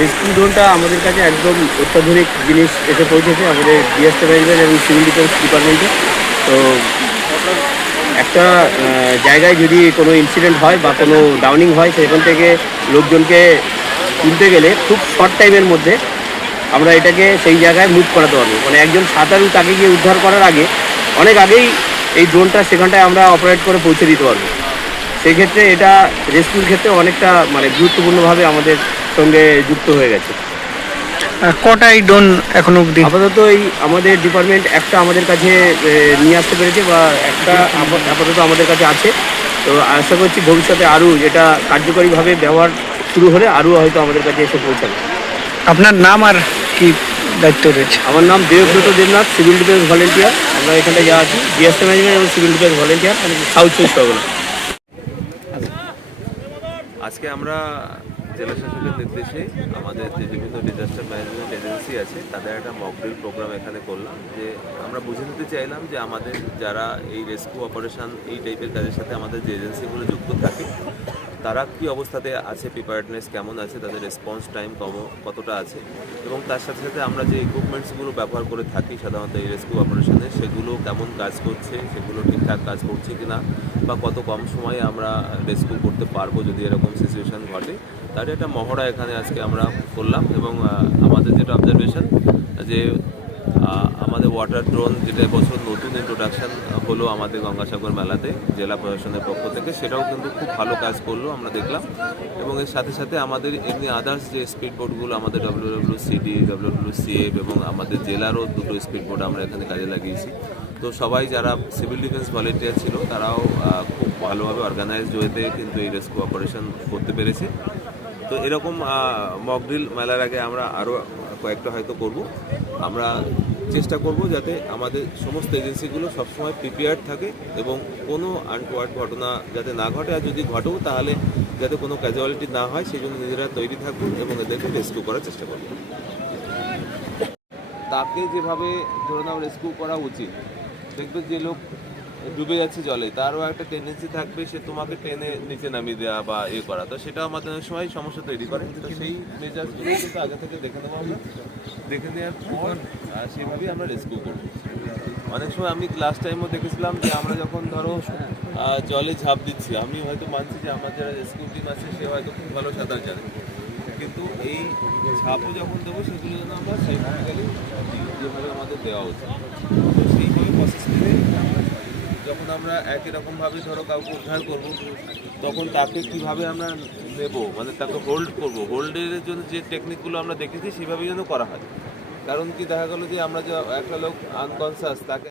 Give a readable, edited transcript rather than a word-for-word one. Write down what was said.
Rescue ড্রোনটা আমাদের কাছে একদম অত্যাধুনিক জিনিস এসে পৌঁছেছে আমাদের ডিএসটি ম্যানেজমেন্ট এবং সিভিল ডিফেন্স ডিপার্টমেন্টে। তো একটা জায়গায় যদি কোনো ইনসিডেন্ট হয় বা কোনো ডাউনিং হয়, সেখান থেকে লোকজনকে তুলতে গেলে খুব শর্ট টাইমের মধ্যে আমরা এটাকে সেই জায়গায় মুভ করাতে পারবো। মানে একজন সাঁতারু তাকে গিয়ে উদ্ধার করার আগে অনেক আগেই এই ড্রোনটা সেখানটায় আমরা অপারেট করে পৌঁছে দিতে পারবো। সেক্ষেত্রে এটা রেস্কিউর ক্ষেত্রে অনেকটা গুরুত্বপূর্ণভাবে আমাদের সঙ্গে যুক্ত হয়ে গেছে। কটা এই ড্রোন এখনো অবধি? আপাতত এই আমাদের ডিপার্টমেন্ট একটা আমাদের কাছে নিয়ে আসতে পেরেছে, বা একটা আপাতত আমাদের কাছে আছে। তো আশা করছি ভবিষ্যতে আরও এটা কার্যকরীভাবে ব্যবহার শুরু হলে আরও হয়তো আমাদের কাছে এসে পৌঁছাবে। আপনার নাম আর কি দায়িত্ব রয়েছে? আমার নাম Debabrata Debnath, civil defence volunteer. আমরা এখানে যা আছি ডিএসটি ম্যানেজমেন্ট এবং সিভিল ডিফেন্স ভলেন্টিয়ার সাউথ চব্বিশ পরগনা। আজকে আমরা জেলা শাসকের নির্দেশে আমাদের যে বিভিন্ন ডিজাস্টার ম্যানেজমেন্ট এজেন্সি আছে তাদের একটা মক ড্রিল প্রোগ্রাম এখানে করলাম। যে আমরা বুঝে নিতে চাইলাম যে আমাদের যারা এই রেস্কিউ অপারেশন এই টাইপের কাজের সাথে আমাদের যে এজেন্সিগুলো যুক্ত থাকে তারা কী অবস্থাতে আছে, প্রিপারেডনেস কেমন আছে, তাদের রেসপন্স টাইম কতটা আছে, এবং তার সাথে সাথে আমরা যে ইকুইপমেন্টসগুলো ব্যবহার করে থাকি সাধারণত এই রেস্কিউ অপারেশনে সেগুলো কেমন কাজ করছে, সেগুলো ঠিকঠাক কাজ করছে কি না, বা কত কম সময়ে আমরা রেস্কিউ করতে পারবো যদি এরকম সিচুয়েশান ঘটে, তার একটা মহড়া এখানে আজকে আমরা করলাম। এবং আমাদের যেটা অবজারভেশন যে আমাদের ওয়াটার ড্রোন যেটা এবছর নতুন ইন্ট্রোডাকশান হলো আমাদের গঙ্গাসাগর মেলাতে জেলা প্রশাসনের পক্ষ থেকে, সেটাও কিন্তু খুব ভালো কাজ করলো আমরা দেখলাম। এবং এর সাথে সাথে আমাদের এমনি আদার্স যে স্পিড বোটগুলো আমাদের WWCD, WWCF এবং আমাদের জেলারও দুটো স্পিড বোট আমরা এখানে কাজে লাগিয়েছি। তো সবাই যারা সিভিল ডিফেন্স ভলেন্টিয়ার ছিল তারাও খুব ভালোভাবে অর্গানাইজড ওয়েতে কিন্তু এই রেস্কিউ অপারেশন করতে পেরেছে। তো এরকম মক ড্রিল মেলার আগে আমরা আরও কয়েকটা হয়তো করব। আমরা চেষ্টা করব যাতে আমাদের সমস্ত এজেন্সিগুলো সবসময় প্রিপেয়ার্ড থাকে এবং কোনো আনটোয়ার্ড ঘটনা যাতে না ঘটে, আর যদি ঘটেও তাহলে যাতে কোনো ক্যাজুয়ালিটি না হয় সেই জন্য নিজেরা তৈরি থাকুন এবং এদেরকে রেস্কিউ করার চেষ্টা করব। তাকে যেভাবে ধরে নাও রেস্কিউ করা উচিত, দেখবে যে লোক ডুবে যাচ্ছে জলে তারও একটা টেন্ডেন্সি থাকবে সে তোমাকে টেনে নিচে নামিয়ে দেওয়া বা করা, তো সেটা আমাদের অনেক সময় সমস্যা তৈরি করে। তো সেই মেজাজগুলো কিন্তু আগে থেকে দেখে নেওয়া হবে, দেখে নেওয়ার পর সেইভাবেই আমরা রেস্কিউ করবো। অনেক সময় আমি লাস্ট টাইমও দেখেছিলাম যে আমরা যখন ধরো জলে ঝাঁপ দিচ্ছি, আমি হয়তো মানছি যে আমার যারা রেস্কিউ টিম আছে সে হয়তো খুব ভালো সাঁতার জানে, কিন্তু এই ঝাঁপও যখন দেবো সেগুলো যেন আমরা সাইন্টিফিক্যালি যেভাবে আমাদের দেওয়া উচিত, তো সেইভাবে প্রসেস করে যখন আমরা একই রকমভাবে ধরো কাউকে উদ্ধার করবো তখন তাকে কীভাবে আমরা নেব, মানে তাকে হোল্ড করবো, হোল্ডের জন্য যে টেকনিকগুলো আমরা দেখেছি সেভাবেই যেন করা হয়। কারণ কি দেখা গেলো যে আমরা যে একটা লোক আনকনসিয়াস তাকে